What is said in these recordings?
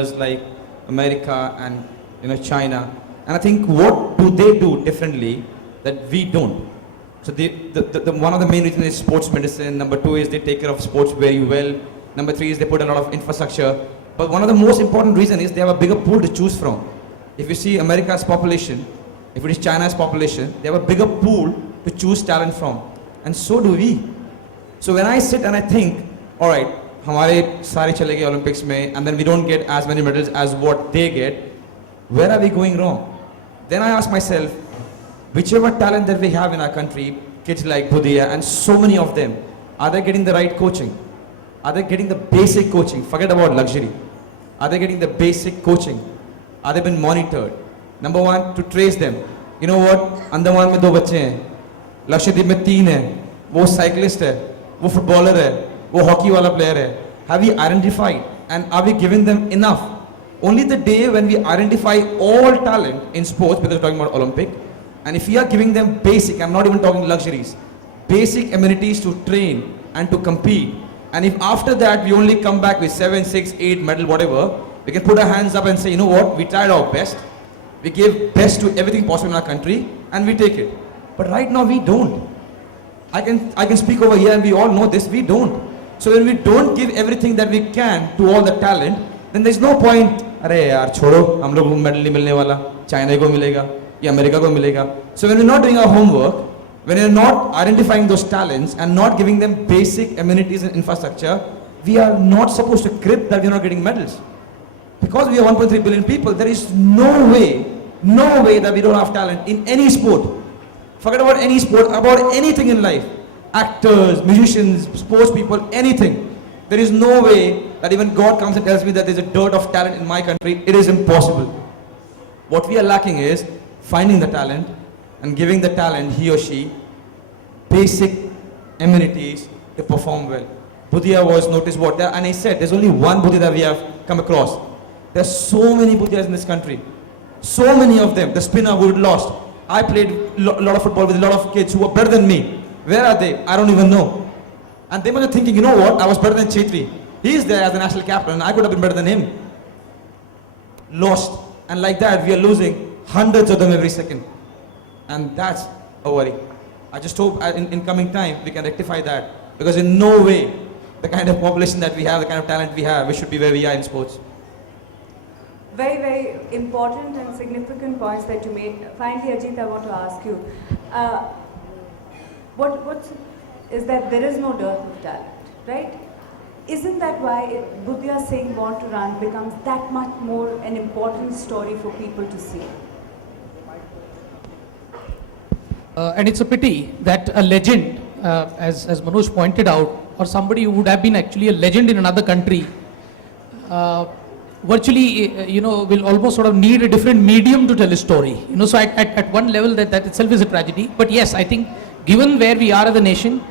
like America and China, and I think what do they do differently that we don't. So the one of the main reasons is sports medicine. Number two is they take care of sports very well. Number three is they put a lot of infrastructure. But one of the most important reasons is they have a bigger pool to choose from. If you see America's population, if it is China's population, they have a bigger pool to choose talent from, and so do we. So when I sit and I think, all right, हमारे सारे चले गए Olympics में, and then we don't get as many medals as what they get, where are we going wrong? Then I ask myself, whichever talent that we have in our country, kids like Budhia and so many of them, are they getting the right coaching? Are they getting the basic coaching? Forget about luxury. Are they getting the basic coaching? Are they been monitored? Number one, to trace them. You know what? Andaman में 2 बच्चे हैं, लक्षद्वीप में 3 हैं, वो cyclist है, वो footballer है, वो हॉकी वाला प्लेयर है. Have we identified and are we giving them enough? Only the day when we identify all talent in sports, because we're talking about Olympic, and if we are giving them basic, I'm not even talking luxuries, basic amenities to train and to compete, and if after that we only come back with 7, 6, 8 medal, whatever, we can put our hands up and say, you know what, we tried our best, we gave best to everything possible in our country, and we take it. But right now we don't. I can speak over here and we all know this, we don't. So when we don't give everything that we can to all the talent, then there's no point. अरे यार छोड़ो, हम लोग medal नहीं मिलने वाला, China को मिलेगा या अमेरिका को मिलेगा. So when we're not doing our homework, when we're not identifying those talents and not giving them basic amenities and infrastructure, we are not supposed to grip that we're not getting medals. Because we are 1.3 billion people, there is no way that we don't have talent in any sport. Forget about any sport, about anything in life. Actors, musicians, sports people, anything. There is no way that even God comes and tells me that there's a dirt of talent in my country. It is impossible. What we are lacking is finding the talent and giving the talent, he or she, basic amenities to perform well. Budhia was noticed what there, and I said there's only one Budhia that we have come across. There's so many Budhias in this country. So many of them. The spinner who had lost. I played a lot of football with a lot of kids who were better than me. Where are they? I don't even know. And they must be thinking, you know what, I was better than Chetri. He is there as the national captain, I could have been better than him. Lost. And like that, we are losing hundreds of them every second. And that's a worry. I just hope in coming time, we can rectify that. Because in no way, the kind of population that we have, the kind of talent we have, we should be where we are in sports. Very, very important and significant points that you made. Finally, Ajit, I want to ask you. What is that there is no dearth of talent, right? Isn't that why Budhia Singh Born to Run becomes that much more an important story for people to see? And it's a pity that a legend, as Manoj pointed out, or somebody who would have been actually a legend in another country, virtually, will almost sort of need a different medium to tell a story. So at one level, that itself is a tragedy. But yes, I think given where we are as a nation,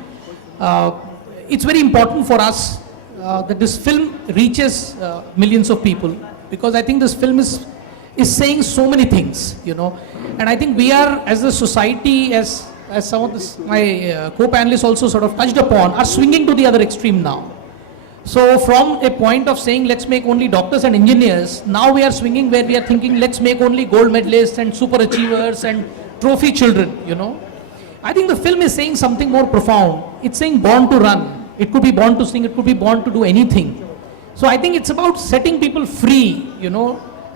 it's very important for us that this film reaches millions of people, because I think this film is saying so many things, and I think we are, as a society, as some of my co-panelists also sort of touched upon, are swinging to the other extreme now. So from a point of saying let's make only doctors and engineers, now we are swinging where we are thinking let's make only gold medalists and super achievers and trophy children, I think the film is saying something more profound. It's saying born to run. It could be born to sing, it could be born to do anything. So I think it's about setting people free,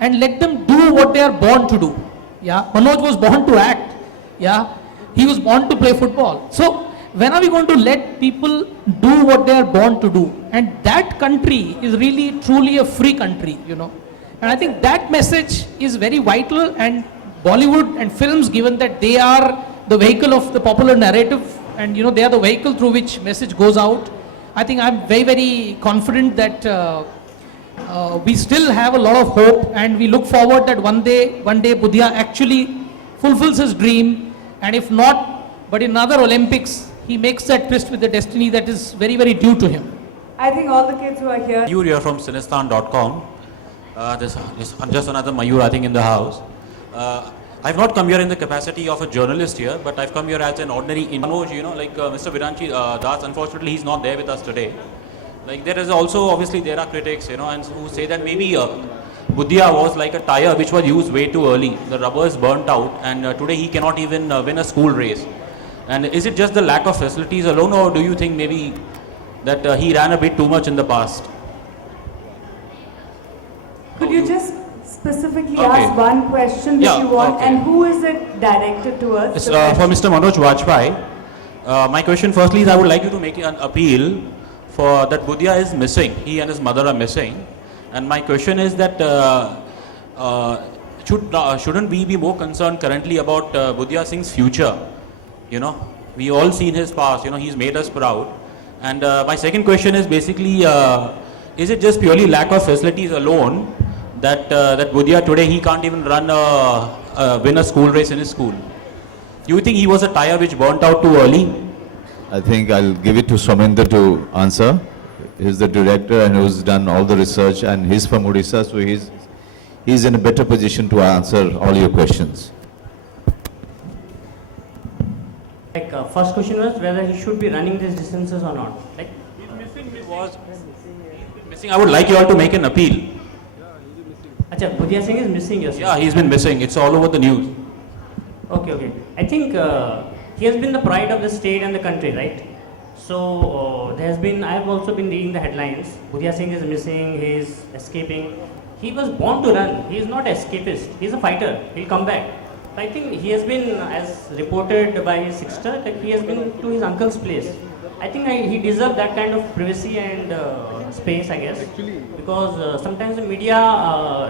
and let them do what they are born to do. Yeah, Manoj was born to act. Yeah, he was born to play football. So when are we going to let people do what they are born to do? And that country is really truly a free country, And I think that message is very vital, and Bollywood and films, given that they are the vehicle of the popular narrative, and they are the vehicle through which message goes out. I think I'm very, very confident that we still have a lot of hope, and we look forward that one day Budhia actually fulfills his dream, and if not, but in another Olympics, he makes that tryst with the destiny that is very, very due to him. I think all the kids who are here. Mayur here from Cinestan.com. There's just another Mayur, I think, in the house. I've not come here in the capacity of a journalist here, but I've come here as an ordinary Manoj, like Mr. Viranchi Das, unfortunately he's not there with us today. Like there is also, obviously there are critics, and who say that maybe Budhia was like a tire which was used way too early. The rubber is burnt out, and today he cannot even win a school race. And is it just the lack of facilities alone, or do you think maybe that he ran a bit too much in the past? Could you just specifically Okay. ask one question that Yeah, you want, okay. and who is it directed towards? It's, the for question? Mr. Manoj Vajpayee. My question firstly is I would like you to make an appeal for that Budhia is missing. He and his mother are missing. And my question is that shouldn't we be more concerned currently about Budhia Singh's future? You know, we all seen his past. You know, he's made us proud. And my second question is basically, is it just purely lack of facilities alone that that Budhia today he can't even win a school race in his school? Do you think he was a tire which burnt out too early? I think I'll give it to Sominder to answer. He's the director and who's done all the research, and he's from Odisha, so he's in a better position to answer all your questions. Like first question was whether he should be running these distances or not. Like Missing. I would like you all to make an appeal. Acha, Budhia Singh is missing, yes. Yeah, he's been missing. It's all over the news. Okay. I think he has been the pride of the state and the country, right? So there has been. I have also been reading the headlines. Budhia Singh is missing. He is escaping. He was born to run. He is not escapist. He is a fighter. He'll come back. So I think he has been, as reported by his sister, that he has been to his uncle's place. I think he deserves that kind of privacy and space, I guess, because sometimes the media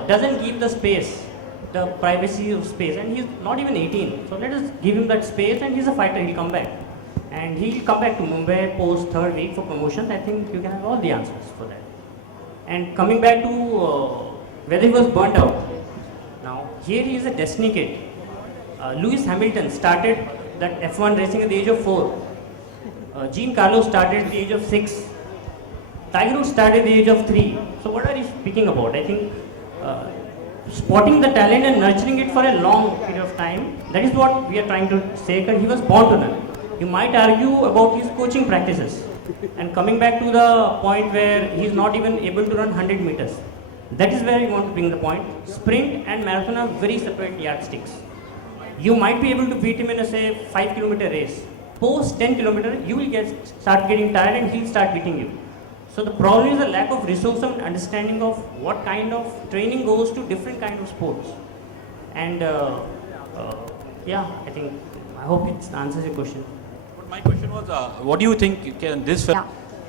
doesn't give the space, the privacy of space, and he's not even 18. So let us give him that space, and he's a fighter. He'll come back, and he'll come back to Mumbai post third week for promotion. I think you can have all the answers for that. And coming back to whether he was burnt out. Now here he is a destiny kid. Lewis Hamilton started that F1 racing at the age of 4. Jean Carlos started at the age of 6. Tiger Woods started at the age of 3. So what are you speaking about? I think spotting the talent and nurturing it for a long period of time, that is what we are trying to say, because he was born to run. You might argue about his coaching practices. And coming back to the point where he is not even able to run 100 meters. That is where we want to bring the point. Sprint and marathon are very separate yardsticks. You might be able to beat him in a, say, 5-kilometer race. Post 10 kilometer, you will start getting tired and he'll start beating you. So the problem is the lack of resource and understanding of what kind of training goes to different kind of sports. And yeah, I hope it answers your question. But my question was, what do you think can this film?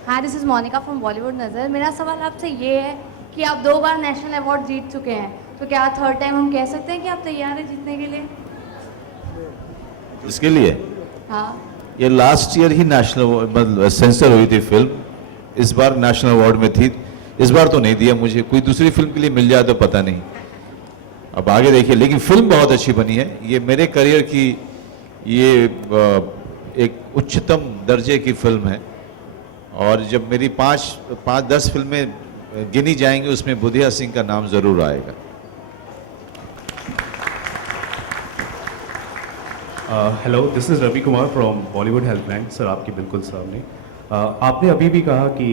हाँ, this is Monica from Bollywood Nazar. मेरा सवाल आपसे ये है कि आप 2 बार national award जीत चुके हैं, तो क्या थर्ड टाइम हम कह सकते हैं कि आप तैयार हैं जीतने के लिए? इसके लिए हाँ, ये लास्ट ईयर ही नेशनल सेंसर हुई थी फिल्म, इस बार नेशनल अवार्ड में थी, इस बार तो नहीं दिया मुझे। कोई दूसरी फिल्म के लिए मिल जाए तो पता नहीं, अब आगे देखिए। लेकिन फिल्म बहुत अच्छी बनी है। ये मेरे करियर की ये एक उच्चतम दर्जे की फिल्म है, और जब मेरी 5-10 फिल्में गिनी जाएंगी उसमें बुधिया सिंह का नाम जरूर आएगा। Hello, this is Ravi Kumar from Bollywood helpline. Sir, आपके बिल्कुल सामने आपने अभी भी कहा कि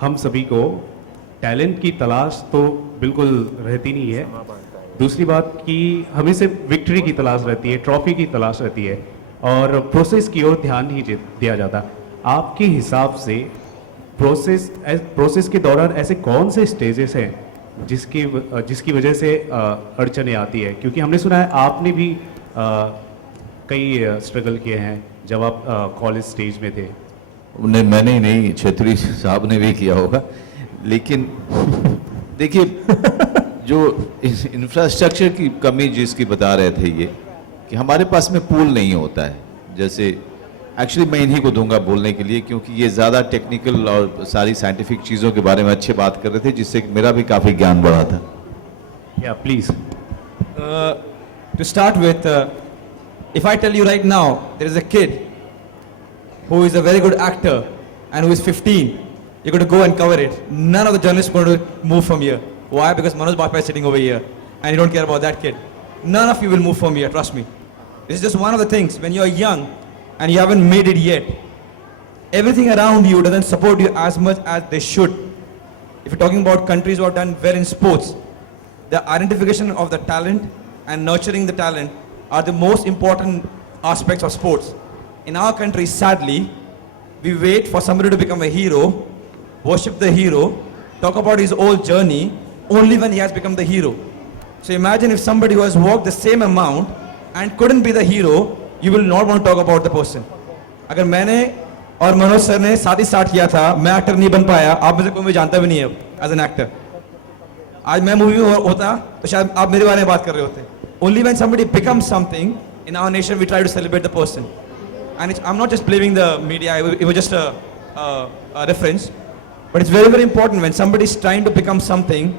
हम सभी को टैलेंट की तलाश तो बिल्कुल रहती नहीं है। दूसरी बात कि हमें सिर्फ विक्ट्री की तलाश रहती है, ट्रॉफी की तलाश रहती है, और प्रोसेस की ओर ध्यान नहीं दिया जाता। आपके हिसाब से प्रोसेस के दौरान ऐसे कौन से स्टेजेस हैं जिसकी वजह से अड़चनें आती है? क्योंकि हमने सुना है आपने भी कई स्ट्रगल किए हैं जब आप कॉलेज स्टेज में थे। मैंने ही नहीं, छेत्री साहब ने भी किया होगा। लेकिन देखिए, जो इंफ्रास्ट्रक्चर की कमी जिसकी बता रहे थे, ये कि हमारे पास में पूल नहीं होता है। जैसे एक्चुअली मैं इन्हीं को दूंगा बोलने के लिए, क्योंकि ये ज़्यादा टेक्निकल और सारी साइंटिफिक चीज़ों के बारे में अच्छे बात कर रहे थे, जिससे मेरा भी काफ़ी ज्ञान बढ़ा था। या please. To start with, if I tell you right now, there is a kid who is a very good actor and who is 15, you're going to go and cover it. None of the journalists are going to move from here. Why? Because Manoj Vajpayee is sitting over here and you don't care about that kid. None of you will move from here, trust me. This is just one of the things. When you're young and you haven't made it yet, everything around you doesn't support you as much as they should. if you're talking about countries who have done well in sports, the identification of the talent and nurturing the talent are the most important aspects of sports. In our country, sadly, we wait for somebody to become a hero, worship the hero, talk about his whole journey only when he has become the hero. So imagine if somebody who has worked the same amount and couldn't be the hero, you will not want to talk about the person. अगर मैंने और Manoj sir ने साथ ही start किया था, मैं actor नहीं बन पाया, आप में से कोई मुझे जानता भी नहीं है एज एन एक्टर. आज मैं मूवी में होता तो शायद आप मेरे बारे में बात कर रहे होते. Only when somebody becomes something in our nation we try to celebrate the person. And I'm not just blaming the media, it was just a reference. But it's very, very important when somebody is trying to become something,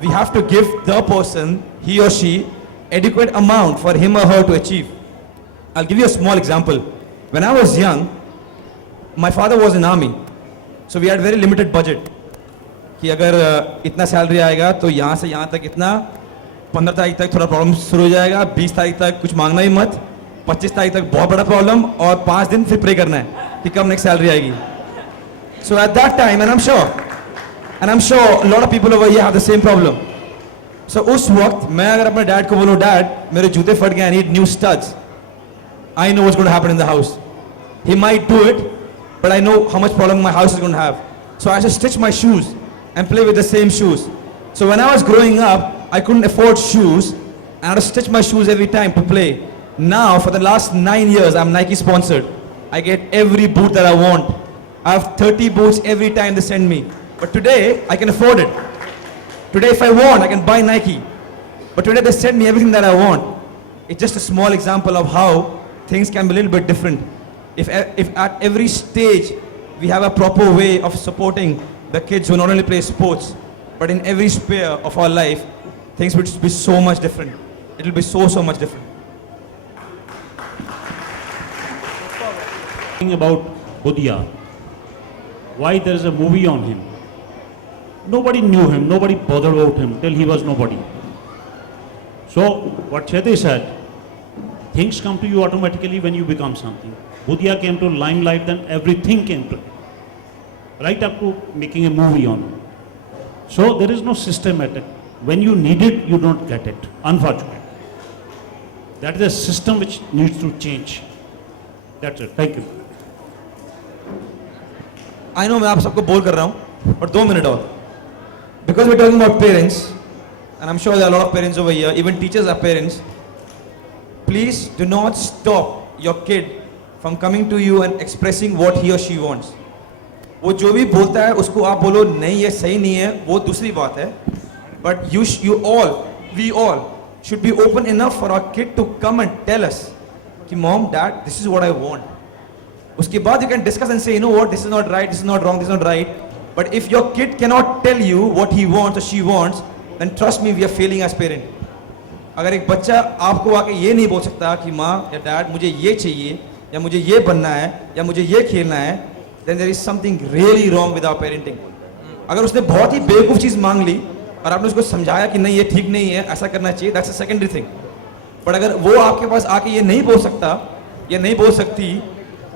we have to give the person, he or she, adequate amount for him or her to achieve. I'll give you a small example. When I was young, my father was in army, so we had very limited budget. कि अगर इतना salary आएगा तो यहाँ से यहाँ तक इतना, 15 तारीख तक थोड़ा प्रॉब्लम शुरू हो जाएगा, 20 तारीख तक कुछ मांगना ही मत, 25 तारीख तक बहुत बड़ा प्रॉब्लम और 5 दिन फिर प्रे करना है कि कब नेक्स्ट सैलरी आएगी. So at that time, and I'm sure a lot of people over here have the same problem. So उस वक्त मैं अगर अपने डैड को बोलूँ, डैड मेरे जूते फट गए, I need new studs, I know what's going to happen in the house. He might do it, but I know how much problem my house is going to have. So I just stitch my shoes and play with the same shoes. So when I was growing up, I couldn't afford shoes, and I had to stitch my shoes every time to play. Now, for the last 9 years, I'm Nike sponsored. I get every boot that I want. I have 30 boots every time they send me. But today, I can afford it. Today, if I want, I can buy Nike. But today, they send me everything that I want. It's just a small example of how things can be a little bit different. If at every stage, we have a proper way of supporting the kids who not only play sports, but in every sphere of our life, things would be so much different. It will be so much different. About Budhia, why there is a movie on him. Nobody knew him, nobody bothered about him till he was nobody. So what Chetty said, things come to you automatically when you become something. Budhia came to limelight, then everything came to him, right up to making a movie on him. So there is no systematic. When you need it, you don't get it, unfortunately. That is a system which needs to change. That's it. Thank you. I know मैं आप सबको बोल कर रहा हूँ, but 2 minutes और. Because we're talking about parents, and I'm sure there are a lot of parents over here, even teachers are parents. Please do not stop your kid from coming to you and expressing what he or she wants. वो जो भी बोलता है उसको आप बोलो नहीं ये सही नहीं है, वो दूसरी बात है. But we all should be open enough for our kid to come and tell us कि mom, dad, this is what I want. उसके बाद you can discuss and say, you know what, this is not right, this is not wrong, this is not right. But if your kid cannot tell you what he wants or she wants, then trust me, we are failing as parent. अगर एक बच्चा आपको आके ये नहीं बोल सकता कि माँ या डैड मुझे ये चाहिए या मुझे ये बनना है या मुझे ये खेलना है, then there is something really wrong with our parenting. अगर उसने बहुत ही बेवकूफ़ चीज़ मांग ली और आपने उसको समझाया कि नहीं ये ठीक नहीं है, ऐसा करना चाहिए, that's a secondary thing. But अगर वो आपके पास आके ये नहीं बोल सकता या नहीं बोल सकती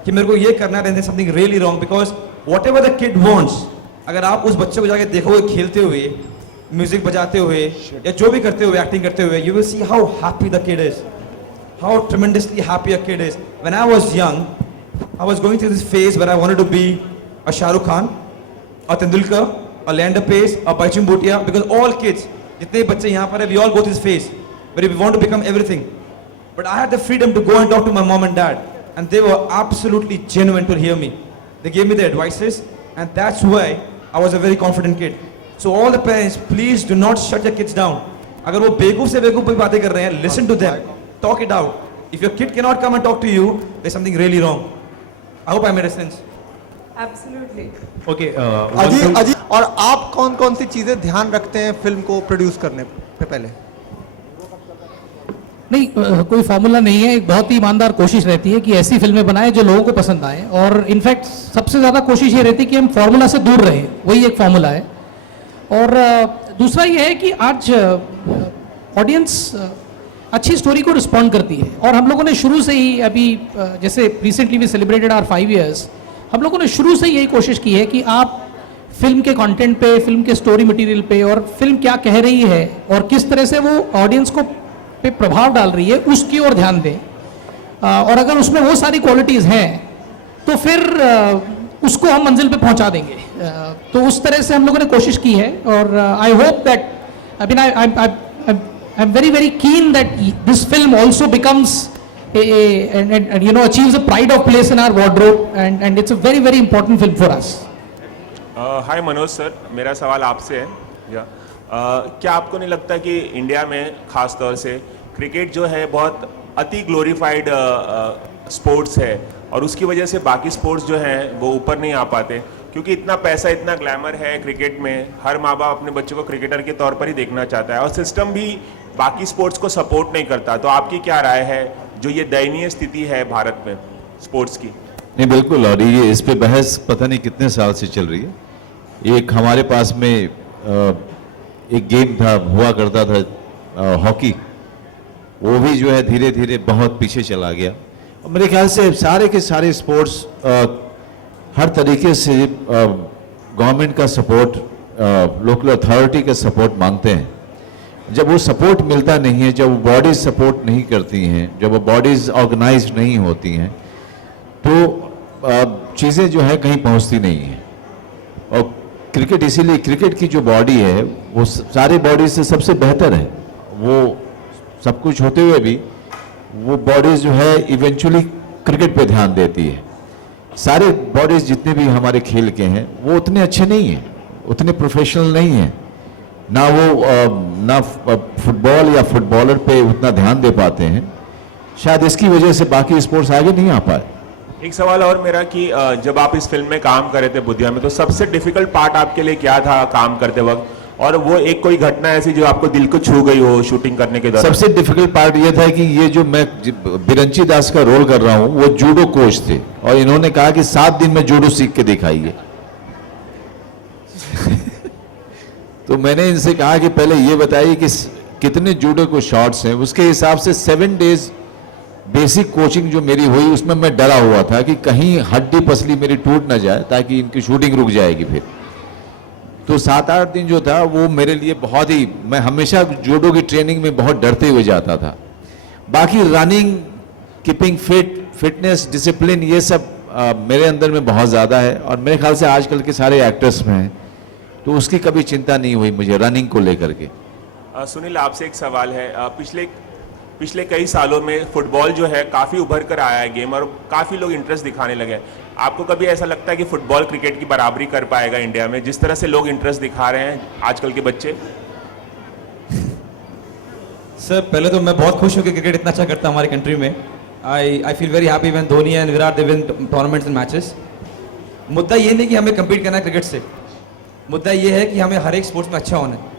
कि मेरे को ये करना है, then there is something really wrong, because whatever the kid wants, अगर आप उस बच्चे को जाके देखोगे खेलते हुए, म्यूजिक बजाते हुए या जो भी करते हुए, एक्टिंग करते हुए, you will see how happy the kid is, how tremendously happy a kid is. When I was young, I was going through this phase where I wanted to be a Shah Rukh Khan, a Tendulkar, a Leander Paes, a Baichung Bhutia, because all kids, जितने बच्चे यहाँ पर हैं, we all go through this phase where we want to become everything. But I had the freedom to go and talk to my mom and dad, and they were absolutely genuine to hear me. They gave me their advices, and that's why I was a very confident kid. So all the parents, please do not shut your kids down. अगर वो बेवकूफ से बेवकूफ भी बातें कर रहे हैं, listen to them, talk it out. If your kid cannot come and talk to you, there's something really wrong. I hope I made sense. Absolutely. Okay. अजी और आप कौन कौन सी चीजें ध्यान रखते हैं फिल्म को प्रोड्यूस करने से पहले? नहीं, कोई फार्मूला नहीं है. एक बहुत ही ईमानदार कोशिश रहती है कि ऐसी फिल्में बनाएं जो लोगों को पसंद आए, और इनफैक्ट सबसे ज़्यादा कोशिश ये रहती है कि हम फार्मूला से दूर रहें, वही एक फार्मूला है. और दूसरा ये है कि आज ऑडियंस अच्छी स्टोरी को रिस्पॉन्ड करती है, और हम लोगों ने शुरू से ही, अभी जैसे recently we celebrated our 5 years, हम लोगों ने शुरू से यही कोशिश की है कि आप फिल्म के कंटेंट पे, फिल्म के स्टोरी मटेरियल पे, और फिल्म क्या कह रही है और किस तरह से वो ऑडियंस को पे प्रभाव डाल रही है, उसकी ओर ध्यान दें। और अगर उसमें वो सारी क्वालिटीज़ हैं तो फिर उसको हम मंजिल पे पहुंचा देंगे। तो उस तरह से हम लोगों ने कोशिश की है, और I hope that I mean I am very keen that this film also becomes and you know achieves a pride of place in our wardrobe, and it's a very important film for us. Hi Manoj sir, मेरा सवाल आपसे है क्या आपको नहीं लगता कि India में ख़ास तौर से क्रिकेट जो है बहुत अति ग्लोरीफाइड स्पोर्ट्स है, और उसकी वजह से बाकी स्पोर्ट्स जो हैं वो ऊपर नहीं आ पाते, क्योंकि इतना पैसा, इतना ग्लैमर है क्रिकेट में, हर माँ बाप अपने बच्चों को क्रिकेटर के तौर पर ही देखना चाहता है, और सिस्टम भी बाकी स्पोर्ट्स को सपोर्ट नहीं करता। तो आपकी क्या राय है जो ये दयनीय स्थिति है भारत में स्पोर्ट्स की? नहीं, बिल्कुल, और ये इस पे बहस पता नहीं कितने साल से चल रही है। एक हमारे पास में एक गेम था, हुआ करता था हॉकी, वो भी जो है धीरे धीरे बहुत पीछे चला गया। और मेरे ख्याल से सारे के सारे स्पोर्ट्स हर तरीके से गवर्नमेंट का सपोर्ट, लोकल अथॉरिटी का सपोर्ट मांगते हैं। जब वो सपोर्ट मिलता नहीं है, जब वो बॉडीज सपोर्ट नहीं करती हैं, जब वो बॉडीज ऑर्गेनाइज्ड नहीं होती हैं, तो चीज़ें जो है कहीं पहुंचती नहीं हैं। और क्रिकेट, इसीलिए क्रिकेट की जो बॉडी है वो सारी बॉडी से सबसे बेहतर है। वो सब कुछ होते हुए भी वो बॉडीज जो है इवेंचुअली क्रिकेट पे ध्यान देती है। सारे बॉडीज जितने भी हमारे खेल के हैं वो उतने अच्छे नहीं हैं, उतने प्रोफेशनल नहीं हैं, ना वो ना फुटबॉल या फुटबॉलर पे उतना ध्यान दे पाते हैं। शायद इसकी वजह से बाकी स्पोर्ट्स आगे नहीं आ पाए। एक सवाल और मेरा कि जब आप इस फिल्म में काम कर रहे थे बुद्धिया में, तो सबसे डिफिकल्ट पार्ट आपके लिए क्या था काम करते वक्त, और वो एक कोई घटना ऐसी जो आपको दिल को छू गई हो शूटिंग करने के दौरान? सबसे डिफिकल्ट पार्ट ये था कि ये जो मैं बिरंची दास का रोल कर रहा हूँ वो जूडो कोच थे, और इन्होंने कहा कि 7 दिन में जूडो सीख के दिखाइए। तो मैंने इनसे कहा कि पहले ये बताइए कि कितने जूडो को शॉट्स हैं, उसके हिसाब से 7 डेज बेसिक कोचिंग जो मेरी हुई उसमें मैं डरा हुआ था कि कहीं हड्डी पसली मेरी टूट ना जाए, ताकि इनकी शूटिंग रुक जाएगी फिर। तो 7-8 दिन जो था वो मेरे लिए बहुत ही, मैं हमेशा जूडो की ट्रेनिंग में बहुत डरते हुए जाता था। बाकी running, keeping fit, fitness, discipline, ये सब मेरे अंदर में बहुत ज़्यादा है, और मेरे ख्याल से आजकल के सारे एक्टर्स में है, तो उसकी कभी चिंता नहीं हुई मुझे रनिंग को लेकर के। सुनील, आपसे एक सवाल है। पिछले कई सालों में फुटबॉल जो है काफ़ी उभर कर आया है गेम, और काफ़ी लोग इंटरेस्ट दिखाने लगे। आपको कभी ऐसा लगता है कि फुटबॉल क्रिकेट की बराबरी कर पाएगा इंडिया में, जिस तरह से लोग इंटरेस्ट दिखा रहे हैं आजकल के बच्चे? सर, पहले तो मैं बहुत खुश हूँ कि क्रिकेट इतना अच्छा करता है हमारी कंट्री में। I feel very happy when Dhoni and Virat they win tournaments and matches. मुद्दा ये नहीं कि हमें कम्पीट करना है क्रिकेट से, मुद्दा ये है कि हमें हर एक स्पोर्ट्स में अच्छा होना है।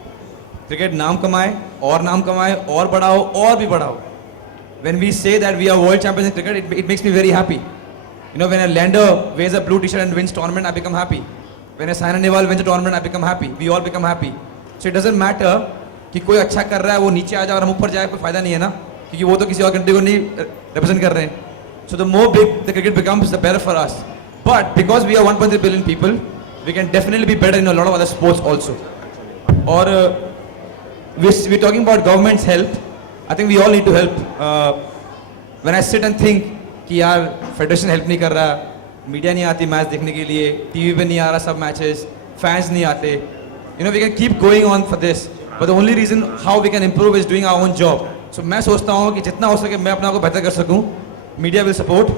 क्रिकेट नाम कमाए और बढ़ाओ और भी बढ़ाओ। When we say that we are world champions in cricket, it makes me very happy. You know, when a lander wears a blue t-shirt and wins tournament, I become happy. When a Saina Nehwal wins a tournament, I become happy. We all become happy. So it doesn't matter कि कोई अच्छा कर रहा है वो नीचे आ जाए और हम ऊपर जाए, कोई फायदा नहीं है ना, क्योंकि वो तो किसी और कंट्री को नहीं रिप्रेजेंट कर रहे हैं. So the more big the cricket becomes, the better for us. But because we are 1.3 billion people, we can definitely be better in a lot of other sports also. Or we're talking about government's help. I think we all need to help. When I sit and think कि यार federation help नहीं कर रहा, media नहीं आती match देखने के लिए, टीवी पे नहीं आ रहा सब मैचेस, फैंस नहीं आते, you know, we can keep going on for this. But the only reason how we can improve is doing our own job. So मैं सोचता हूँ कि जितना हो सके मैं अपने आप को बेहतर कर सकूँ. Media will support,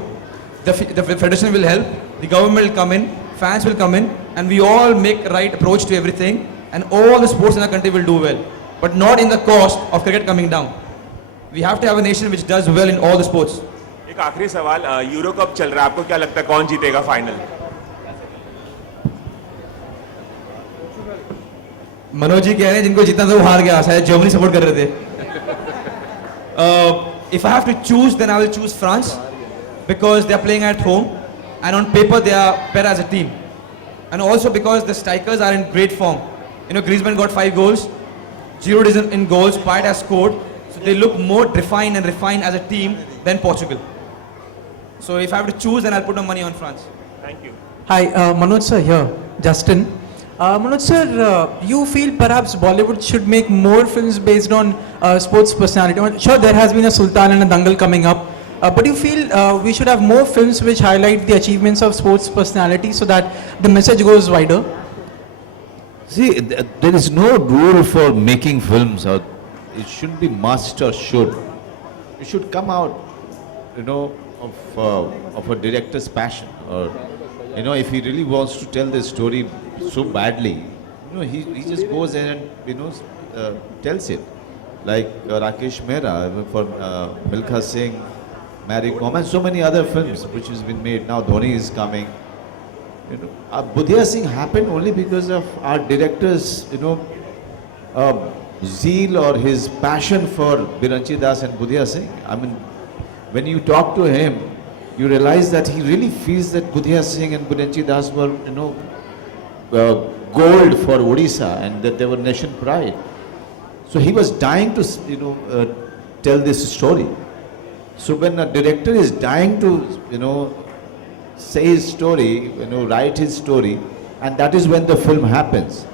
the federation will help, the government will come in, fans will come in, and we all make right approach to everything, and all the sports in our country will do well. But not in the cost of cricket coming down. We have to have a nation which does well in all the sports. एक आखिरी सवाल, euro cup चल रहा है, आपको क्या लगता है कौन जीतेगा फाइनल? मनोज जी कह रहे हैं जिनको जीतना था वो हार गया, शायद जर्मनी सपोर्ट कर रहे थे. If I have to choose, then I will choose France because they are playing at home and on paper they are better as a team, and also because the strikers are in great form. You know, Griezmann got 5 goals, Giroud is in goals, Payet has scored, so they look more refined as a team than Portugal. So if I have to choose, then I'll put my money on France. Thank you. Hi, Manoj sir here, Justin. Manoj sir, you feel perhaps Bollywood should make more films based on sports personality? Sure, there has been a Sultan and a Dangal coming up, but you feel we should have more films which highlight the achievements of sports personality so that the message goes wider? See, there is no rule for making films. Or it shouldn't be must or should. It should come out, of a director's passion. Or, if he really wants to tell the story so badly, he just goes in and, tells it. Like Rakesh Mehra for Milkha Singh, Mary Kom, and so many other films which has been made. Now Dhoni is coming. Budhia Singh happened only because of our director's, zeal or his passion for Biranchi Das and Budhia Singh. I mean, when you talk to him, you realize that he really feels that Budhia Singh and Biranchi Das were, gold for Odisha and that they were nation pride. So he was dying to, tell this story. So when a director is dying to, say his story, write his story, and that is when the film happens.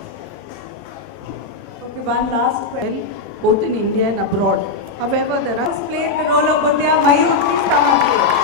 Okay, one last question. Both in India and abroad. However, there are Who's played the role of Budhia? Mayur, please come up here.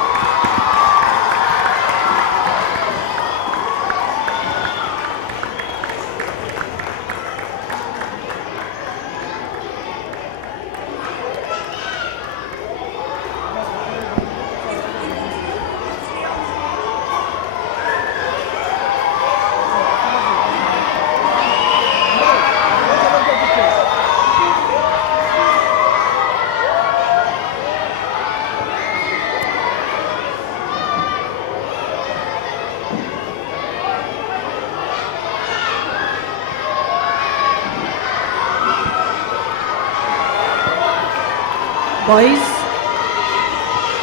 boys,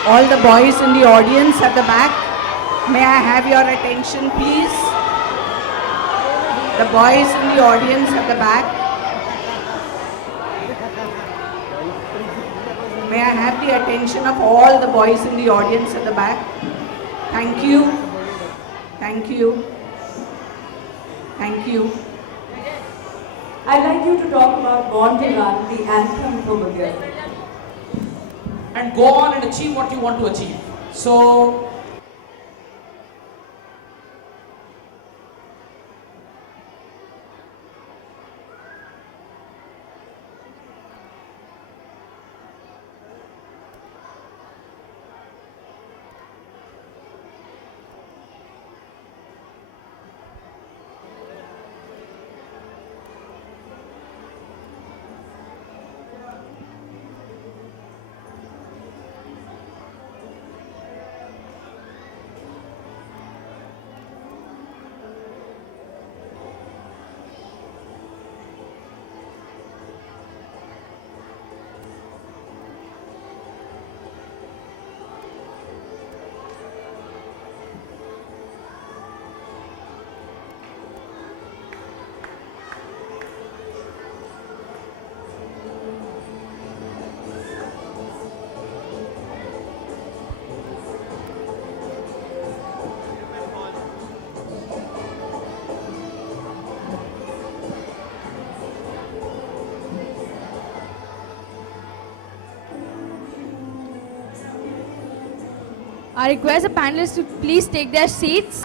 all the boys in the audience at the back, may I have your attention please? The boys in the audience at the back, may I have the attention of all the boys in the audience at the back? Thank you, thank you, thank you. I'd like you to talk about Born to Run, the anthem for Budhia. And go on and achieve what you want to achieve. So I request the panelists to please take their seats.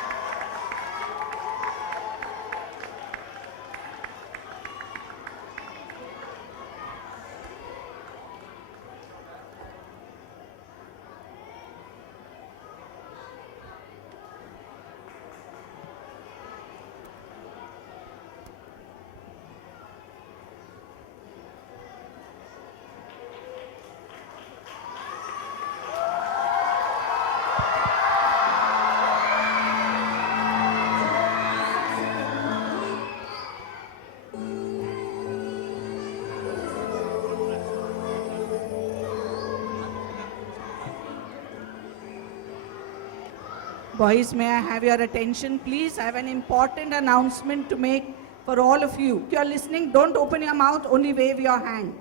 Boys, may I have your attention, please? I have an important announcement to make for all of you. If you are listening, don't open your mouth, only wave your hand.